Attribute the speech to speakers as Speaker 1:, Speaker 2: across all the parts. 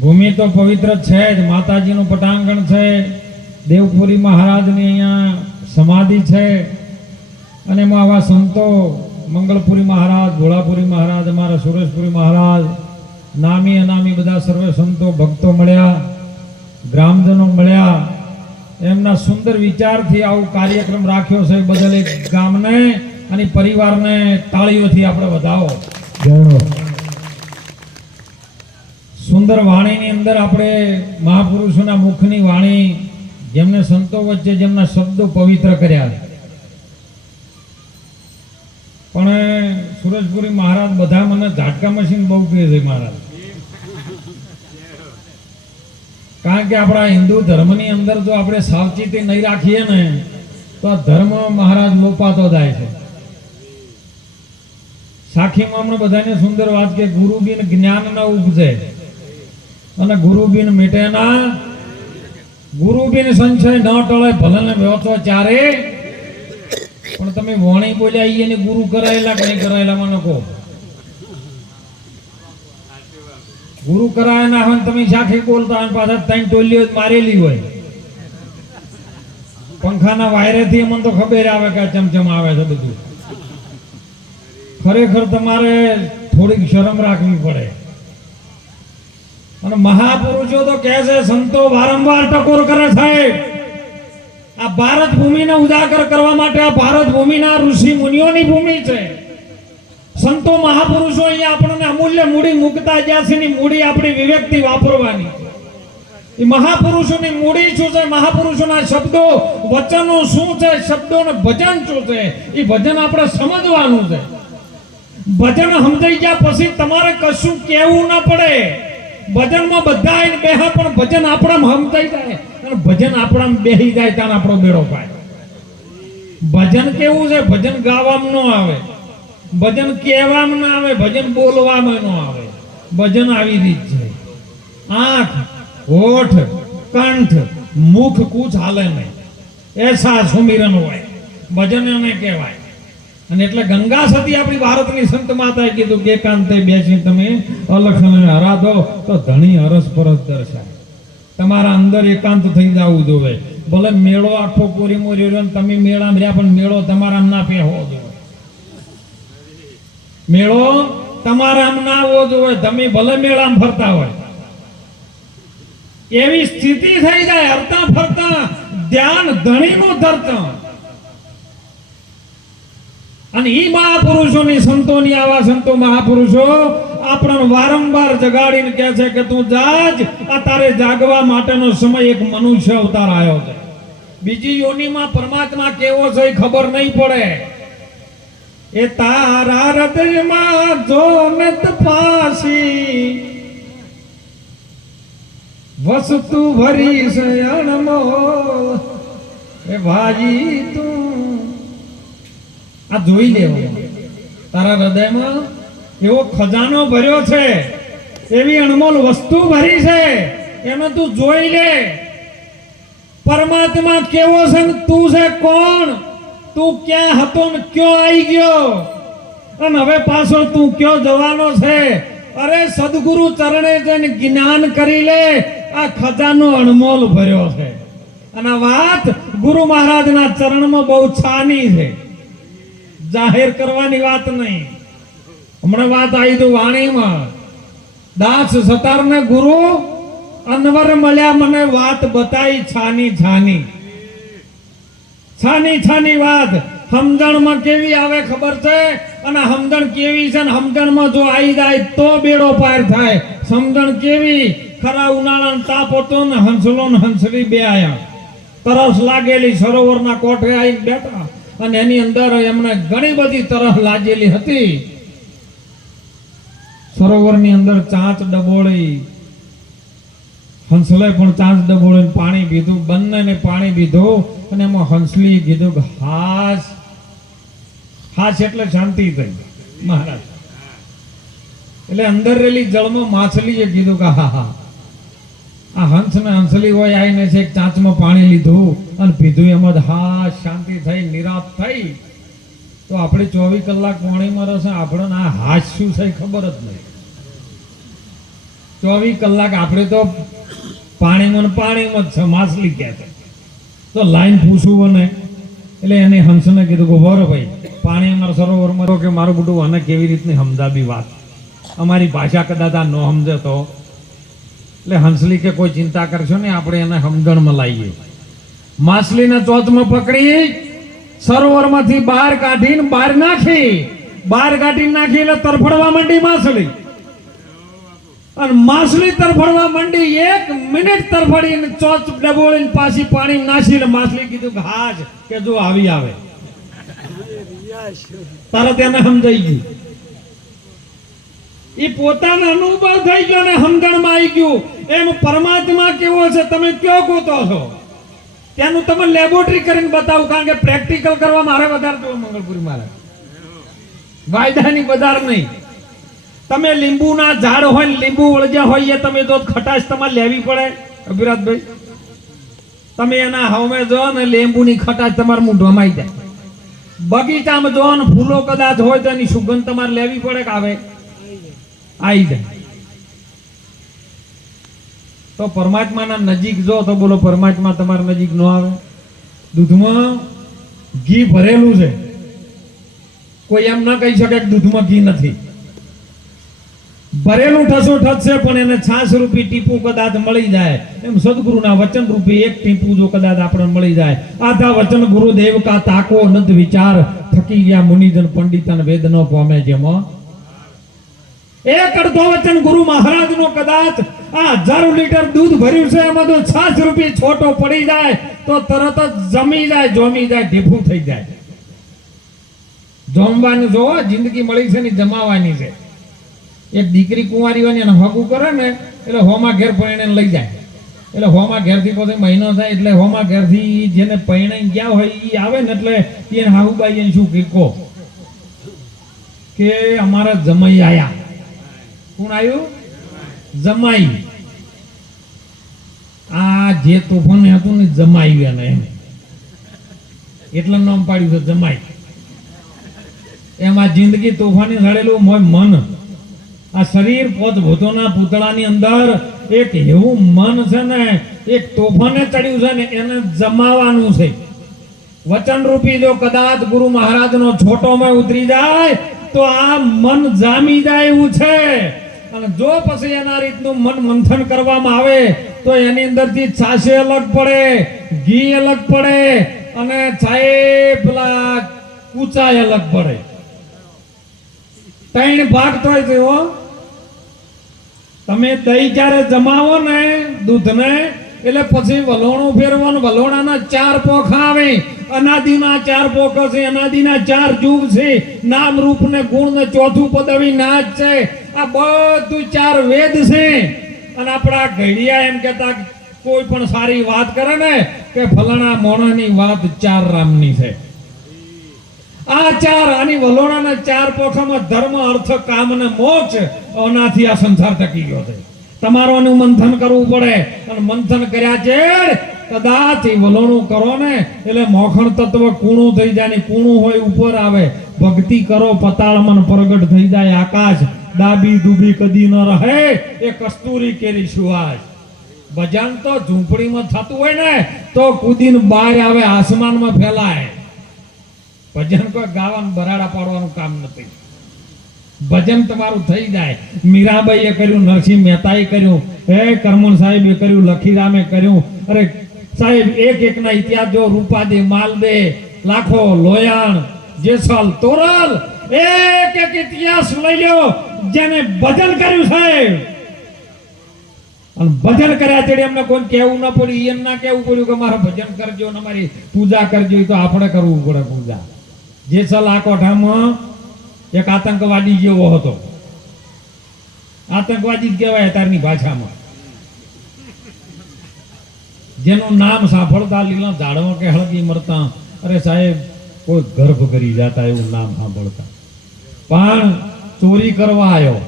Speaker 1: ભૂમિ તો પવિત્ર છે જ, માતાજીનું પટાંગણ છે, દેવપુરી મહારાજની અહીંયા સમાધિ છે. અને એમાં આવા સંતો, મંગળપુરી મહારાજ, ભોળાપુરી મહારાજ, અમારા સુરેશપુરી મહારાજ, નામી અનામી બધા સર્વે સંતો, ભક્તો મળ્યા, ગ્રામજનો મળ્યા. એમના સુંદર વિચારથી આવું કાર્યક્રમ રાખ્યો છે. બદલ એક ગામને અને પરિવારને તાળીઓથી આપણે વધાવો. સુંદર વાણીની અંદર આપણે મહાપુરુષોના મુખની વાણી જેમને સંતો વચ્ચે જેમના શબ્દો પવિત્ર કર્યા પણ સુરજપુરી મહારાજ બધા મને ઝાટકા મશીન બહુ કહે છે મહારાજ. કારણ કે આપણા હિન્દુ ધર્મની અંદર જો આપણે સાવચેતી નહીં રાખીએ ને, તો ધર્મ મહારાજ લોપાતો જાય છે. સાખીમાં હમણાં બધાને સુંદર વાત કે ગુરુ બિન જ્ઞાન ન ઉપજે. અને ગુરુ બિન મીટે ના ગુરુ બિન સંશય ન ટળે ભલે ને વ્યવતો ચારે. પણ તમે વણી બોલ્યા એને ગુરુ કરાયેલા, કે નહીં કરાયેલા, મને કહો. ગુરુ કરાયા ના હોય તમે સાખી બોલતા હોય ને પાછા ત્રણ ટોલીઓ મારેલી હોય. પંખાના વાયરેથી મને તો ખબર આવે કે ચમચમ આવે છે બધું. ખરેખર તમારે થોડીક શરમ રાખવી પડે. અને મહાપુરુષો તો કહે છે, સંતો વારંવાર ટકોર કરે સાહેબ આ ભારત ભૂમિને ઉજાગર કરવા માટે આ ભારત ભૂમિના ઋષિ મુનિઓની ભૂમિ છે. સંતો મહાપુરુષો અહીંયા આપણને અમૂલ્ય મૂડી મૂકતા જ્યાં છે એની મૂડી આપણી વિવેકથી વાપરવાની એ મહાપુરુષોની મૂડી શું છે? મહાપુરુષોના શબ્દો, વચનો શું છે? શબ્દો અને ભજન શું છે? એ ભજન આપણે સમજવાનું છે. ભજન સમજાઈ ગયા પછી તમારે કશું કહેવું ના પડે. ભજનમાં બધા આવીને બેહા, પણ ભજન આપણામાં થઈ જાય. અને ભજન આપણામાં બેહી જાય ત્યાં આપણો મેળો પાય ભજન કેવું છે? ભજન ગાવામાં ન આવે. ભજન કહેવામાં ના આવે, ભજન બોલવામાં ન આવે. ભજન આવી રીત છે. આંખ, હોઠ, કંઠ, મુખ કુછ હાલે નહીં. એસા સુમિરન હોય. ભજન એને કહેવાય. અને એટલે ગંગા સતી આપણી ભારતની સંત માતાએ કીધું કે કાંતે બેસી તમે અલખને હરાધો તો ધણી હરસ પરસ દર્શાય. તમારા અંદર એકાંત થઈ જવું જોવે. ભલે મેળો આખો પૂરી મોરી રહ્યો તમે મેળામાં રહ્યા, પણ મેળો તમારા ના પહેવો જોવે મેળો તમારા ના આવવો જોવે તમે ભલે મેળામાં ફરતા હોય. એવી સ્થિતિ થઈ જાય, હરતા ફરતા ધ્યાન ધણીનું ધરતા અને ઈ મહાપુરુષોની સંતોની આવા સંતો મહાપુરુષો આપણને વારંવાર જગાડીને કહે છે કે તું જાજ, આ તારે જાગવા માટેનો સમય એક મનુષ્ય અવતાર આવ્યો છે. બીજી યોનિમાં પરમાત્મા કેવો છે એ ખબર નહીં પડે. એ તારા હૃદયમાં જો નત પાસી, વસ્તુ ભરી અણમોલ એ ભાજી તું આ જોઈ લેવાનું તારા હૃદયમાં એવો ખજાનો ભર્યો છે, એવી અણમોલ વસ્તુ ભરી છે એને તું જોઈ લે. પરમાત્મા કેવો છે તું છે કોણ? તું ક્યાં હતો ને ક્યાં આવી ગયો? અને હવે પાછો તું કયો જવાનો છે? અરે સદગુરુ ચરણે જઈને જ્ઞાન કરી લે, આ ખજાનો અણમોલ ભર્યો છે. અને વાત ગુરુ મહારાજના ચરણમાં બહુ છાની છે. જાહેર કરવાની વાત નહીં. હમણાં વાત આવી તો વાણીમાં. દાસ સતારને ગુરુ અનવર મળ્યા મને વાત બતાઈ છાની છાની. છાની છાની વાત. સમજણમાં કેવી આવે ખબર છે? અને સમજણ કેવી છે ને સમજણમાં જો આવી જાય તો બેડો પાર થાય. સમજણ કેવી? ખરા ઉનાળાનો તાપ હતો ને હંસલો ને હંસલી બે આયા. તરસ લાગેલી સરોવરના કોઠે આવીને બેઠા. અને એની અંદર એમને ઘણી બધી તરફ લાગેલી હતી. સરોવરની અંદર ચાંચ ડબોળી. હંસલે પણ ચાંચ ડબોળીને પાણી પીધું, બંનેને પાણી પીધું અને એમાં હંસલી કીધું કે હાસ હાસ એટલે શાંતિ થઈ. મહારાજ. એટલે અંદર રહેલી જળમાં માછલીએ કીધું કે હા હા. આ હંસ ને હંસલી હોય આવીને છે ચાંચમાં પાણી લીધું અને પીધું એમાં જ, હા, શાંતિ થઈ નિરાત થઈ. તો આપણે ચોવીસ કલાક પાણીમાં રહેશે, આપણને આ હાથ શું છે ખબર જ નહીં. ચોવીસ કલાક આપણે તો પાણીમાં પાણીમાં જ છે માછલી કહે છે. તો લાઈન પૂછવું બને એટલે એને હંસને કીધું કે બરો ભાઈ, પાણી અમારા સરોવરમાં કે મારું બધું અને કેવી રીતની સમજાવી વાત? અમારી ભાષા કદાચ આ ન સમજે તો એટલે હંસલી કે કોઈ ચિંતા કરશો ને આપણે એને સમજણમાં લાવીએ. માછલીને ચોથમાં પકડી, સરોવરમાંથી બહાર કાઢીને બહાર નાખી. બહાર કાઢીને નાખી એટલે તરફડવા માંડી માછલી. અને માછલી તરફડવા માંડી, એક મિનિટ તરફડીને ચોચ ડબોળીને પાછી પાણી નાખીને માછલી કીધું કે કે જો આવી આવે. તરત એને સમજાઈ ગયું. એ પોતાના અનુભવ થઈ ગયો ને સમજણમાં આવી ગયું. એમ પરમાત્મા કેવો છે, તમે કયો ગોતો છો? ત્યાંનું તમે લેબોરેટરી કરીને બતાવું, કારણ કે પ્રેક્ટિકલ કરવા મારે વધારે જોવું મંગળપુરી મારે. વાયદાની બજાર નહીં. તમે લીંબુના ઝાડ હોય ને લીંબુ વળજ્યા હોય, એ તમે તો ખટાશ તમારે લેવી પડે, અભિરાજભાઈ. તમે એના હમે જો ને લીંબુની ખટાશ તમારે મૂંઢવામાં આવી જાય. બગીચામાં જો ને ફૂલો કદાચ હોય તો એની સુગંધ તમારે લેવી પડે કે આવે? આવી જાય. તો પરમાત્માના નજીક જો, તો બોલો પરમાત્મા તમારા નજીક ન આવે. દૂધમાં ઘી ભરેલું છે. કોઈ એમ ન કહી શકે કે દૂધમાં ઘી નથી. ભરેલું ઠસો ઠસશે પણ એને છાસ રૂપી ટીપું કદાચ મળી જાય. એમ સદગુરુના વચન રૂપી એક ટીપું જો કદાચ આપણને મળી જાય. આધા વચન ગુરુદેવ કા તાકો નદ વિચાર, થકી ગયા મુનિજન પંડિતન વેદ ન પામે જેમાં એક અડધો વચન ગુરુ મહારાજ નો કદાચ આ હજારો લીટર દૂધ ભર્યું છે, એમાં તો છાસ રૂપી છોટો પડી જાય, તો તરત જ જમી જાય, જોમી જાય ઢીફું થઈ જાય. જમવાનું જો જિંદગી મળી છે ને જમાવાની છે. એક દીકરી કુંવારી હોય એને હગું કરે ને, એટલે હોમા ઘેર પરણે લઈ જાય. એટલે હોમા ઘેરથી પછી મહિનો થાય, એટલે હોમા ઘેરથી જેને પરણાઈ ગયા હોય એ આવે ને એટલે એને હાહુબાઈ એને શું કહો કે અમારા જમાઈ આયા. કોણ આવ્યું? જમાઈ. આ જે તોફાન હતું ને જમાઈ એને એમ. એટલે નામ પાડ્યું છે જમાઈ. એમાં જિંદગી તોફાની સડેલું મોય મન. આ શરીર પોત ભૂતોના પૂતળાની અંદર એક એવું મન છે ને, એક તોફાને ચડ્યું છે ને, એને જમાવાનું છે. વચન રૂપી જો કદાચ ગુરુ મહારાજનો છોટોમાં ઉતરી જાય, તો આ મન જામી જાય એવું છે. અને જો પછી એના રીતનું મન મંથન કરવામાં આવે, તો એની અંદરથી છાશે અલગ પડે, ઘી અલગ પડે, અને છાએ પેલા કૂચાય અલગ પડે. ત્રણ ભાગ તોય છે તમે દહીં જ્યારે જમાવો ને, દૂધને, એટલે પછી વલોણું ફેરવાનું, વલોણાના ચાર પોખ આવે. અનાદિના ચાર પોખ છે, અનાદિના ચાર જુગ છે. નામ, રૂપ ને ગુણ ને ચોથું પદવી નાચ છે. આ બધું ચાર વેદ છે. અને આપણા ઘડિયા એમ કહેતા કોઈ પણ સારી વાત કરે ને કે ફલાણા મોણાની વાત ચાર રામની છે. આ ચાર, આની વલોણાના ચાર પોખામાં ધર્મ, અર્થ, કામ અને મોક્ષ ઓનાથી આ સંસાર ટકી ગયો છે. તમારું આનું મંથન કરવું પડે. અને મંથન કર્યા છે કદાચ વલોણું કરો ને, એટલે મોખણ તત્વ કૂણું થઈ જાય કૂણું હોય, ઉપર આવે. ભક્તિ કરો પતાળમાં પ્રગટ થઈ જાય આકાશ. ડાબી ડૂબી કદી ન રહે, એ કસ્તુરી કેરી સુવાસ ભજન તો ઝૂંપડીમાં થતું હોય ને, તો કૂદીને બહાર આવે, આસમાનમાં ફેલાય. ભજન કોઈ ગાવાનું બરાડા પાડવાનું કામ નથી. ભજન તમારું થઈ જાય. મીરાબાઈએ કર્યું, નરસિંહ મહેતાએ કર્યું, હે કરમણ સાહેબે કર્યું, લખીરામે કર્યું. અરે સાહેબ, એક એકના ઇતિહાસ જો રૂપાદે, માલદે, લાખો, લોયાણ જેસલ તોરલ, એક એક ઇતિહાસ લઈ લ્યો. જેને ભજન કર્યું સાહેબ અને ભજન કર્યા ચડી એમને કોઈ કહેવું ન પડ્યું. એમ ના કહેવું પડ્યું કે મારે ભજન કરજો ને મારી પૂજા કરજો તો આપણે કરવું પડે પૂજા. જેસલ આ કોઠામાં એક આતંકવાદી જેવો હતો. આતંકવાદી જ કહેવાય તારની ભાષામાં. જેનું નામ સાંભળતા લીલા ઝાડવા કે હળગી મરતા, અરે સાહેબ, કોઈ ગર્ભ કરી જાતા એવું નામ સાંભળતા. પણ ચોરી કરવા આવ્યો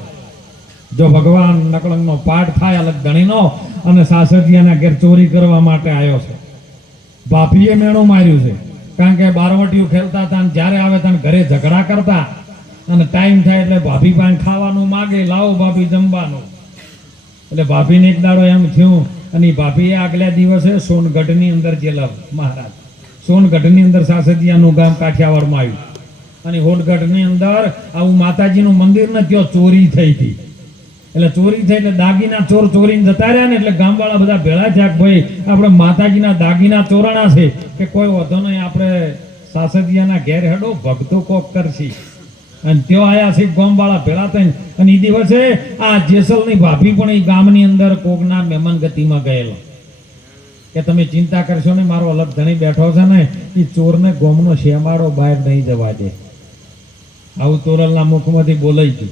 Speaker 1: જો ભગવાન નકળંગનો પાઠ થાય, અલગ ગણીનો, અને સાસરિયાના ઘેર ચોરી કરવા માટે આવ્યો છે. ભાભીએ મેણું માર્યું છે. કારણ કે બારવટીઓ ખેલતા હતા જ્યારે આવે ત્યાં ઘરે ઝઘડા કરતા. અને ટાઈમ થાય એટલે ભાભી પાસે ખાવાનું માગે, લાવો ભાભી જમવાનું. એટલે ભાભીને એક દાડો એમ થયું, અને ભાભીએ આગલા દિવસે સોનગઢની અંદર જેલા, મહારાજ, સોનગઢની અંદર સાસદિયાનું ગામ કાઠિયાવાડમાં આવ્યું. અને હોટગઢની અંદર આવું માતાજીનું મંદિર ને ત્યાં ચોરી થઈ હતી. એટલે ચોરી થઈ એટલે દાગીના ચોર ચોરીને જતા રહ્યા ને એટલે ગામવાળા બધા ભેળા થયા ભાઈ, આપણે માતાજીના દાગીના ચોરાણા છે કે કોઈ વધો નહીં, આપણે સાસદિયાના ઘેર હેડો ભગતો કોક કરશી. અને ત્યો આયા છે ગામવાળા ભેળા થઈને. અને એ દિવસે આ જેસલની ભાભી પણ એ ગામની અંદર કોકના મહેમાન ગતિમાં ગયેલો. કે તમે ચિંતા કરશો ને મારો અલગ ધણી બેઠો છે ને એ ચોરને ગોમનો શેમાડો બહાર નહીં જવા દે. આવું તોરલના મુખમાંથી બોલાઈ ગયું.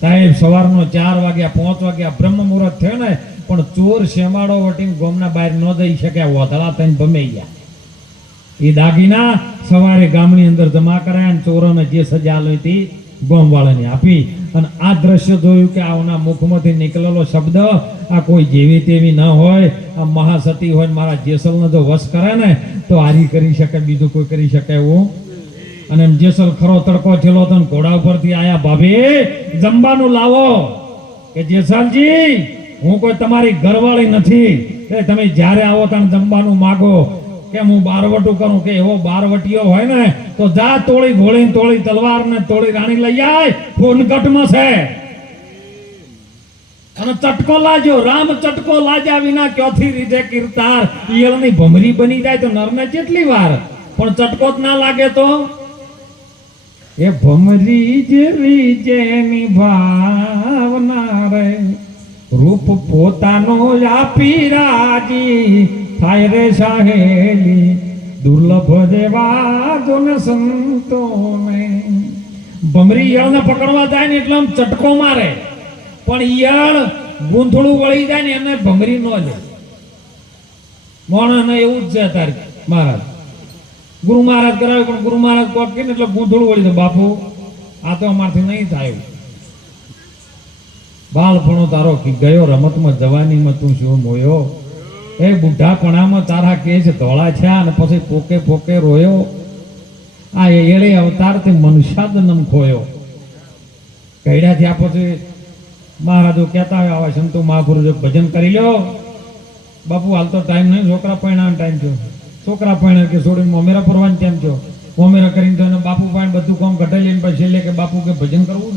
Speaker 1: સાહેબ, સવારનો ચાર વાગ્યા, પાંચ વાગ્યા, બ્રહ્મ મુહૂર્ત થયો ને, પણ ચોર શેમાડો વટીને ગોમના બહાર ન જઈ શક્યા વધળા થઈને ભમે ગયા. એ દાગીના સવારે ગામની અંદર જમા કરાયા અને ચોરોને જે સજા લઈ હતી, ગોમવાળાને આપી. અને આ દ્રશ્ય જોયું કે આવના મુખમાંથી નીકળેલો શબ્દ, આ કોઈ જેવી તેવી ન હોય, આ મહાસતી હોય મારા જેસલનો જો વશ કરે ને, તો આરી કરી શકે, બીજું કોઈ કરી શકે એવું અને જેસલ ખરો તડકો થયેલો હતો ઘોડા ઉપરથી આયા, ભાભી, જમવાનું લાવો. કે, જેસલજી, હું કોઈ તમારી ઘરવાળી નથી. એ, તમે જ્યારે આવો ત્યાં જમવાનું માગો. કે, હું બારવટું કરું. કે, એવો બારવટીયો હોય ને, તો જા તોળી ઘોળી તોળી તલવાર ને તોળી રાણી લઈ આય ફોનગઢમાં છે. અને ચટકો લાજો, રામ ચટકો લાજા વિના ક્યોથી રીજે કીર્તાર? ઈયળની ભમરી બની જાય તો નરને કેટલી વાર? પણ ચટકો જ ના લાગે તો? એ ભમરી જેવી જેની ભાવના રે, રૂપ પોતાનો આપી રાજી થાય રે સાહેલી, દુર્લભ દેવા જોને સંતોને. ભમરી ઈયળને પકડવા જાય ને એટલે આમ ચટકો મારે, પણ ઈયળ ગૂંથળું વળી જાય ને એને ભમરી ન લે. મોણાને એવું જ છે તારે, મહારાજ. ગુરુ મહારાજ કરાવે, પણ ગુરુ મહારાજ કોટ કે ને એટલે ગૂંધળું વળી બાપુ, આ તો અમારથી નહીં થાય. બાળપણો તારો કી ગયો, રમતમાં જવાનીમાં તું શું મોયો? એ બુઢાપણામાં તારા કેસ ધોળા છે અને પછી પોકે પોકે રોયો. આ એળે અવતારથી મનુષ્યાદનમ ખોયો. કઈડા થયા પછી મહારાજો કહેતા હોય, આવા સંતો મહાપુરુષો ભજન કરી લ્યો. બાપુ, હાલ તો ટાઈમ નહીં, છોકરા પૈણાનો ટાઈમ થયો. છોકરા પૈણે કે છોડીને મોમેરા પરવાન કેમ છો મોમેરા કરીને તો બાપુ પાણી બધું કામ ઘટાડી લઈને પછી છેલ્લે કે બાપુ કે ભજન કરવું